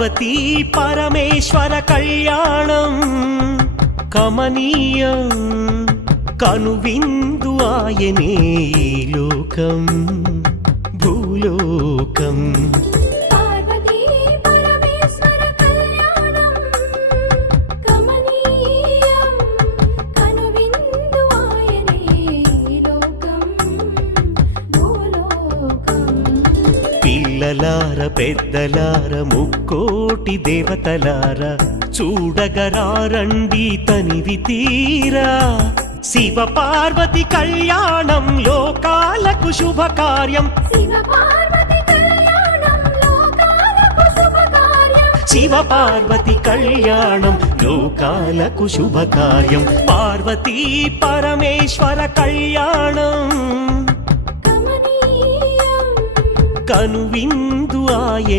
పార్వతీ పరమేశ్వర కళ్యాణం కమనీయం కనువిందు ఆయనే ఈ లోకం భూలోకం పార్వతీ పరమేశ్వర కళ్యాణం కమనీయం కనువిందు ఆయనే ఈ లోకం భూలోకం పిల్లలార పెద్దలార ముక్కోటి దేవతలార చూడగరారండి తనివి తీరా శివ పార్వతి కళ్యాణం లోకాలకు శుభకార్యం శివ పార్వతి కళ్యాణం లోకాలకు శుభకార్యం శివ పార్వతి కళ్యాణం లోకాలకు శుభకార్యం పార్వతీ పరమేశ్వర కళ్యాణం కమనీయం కనువిందు ఆయనే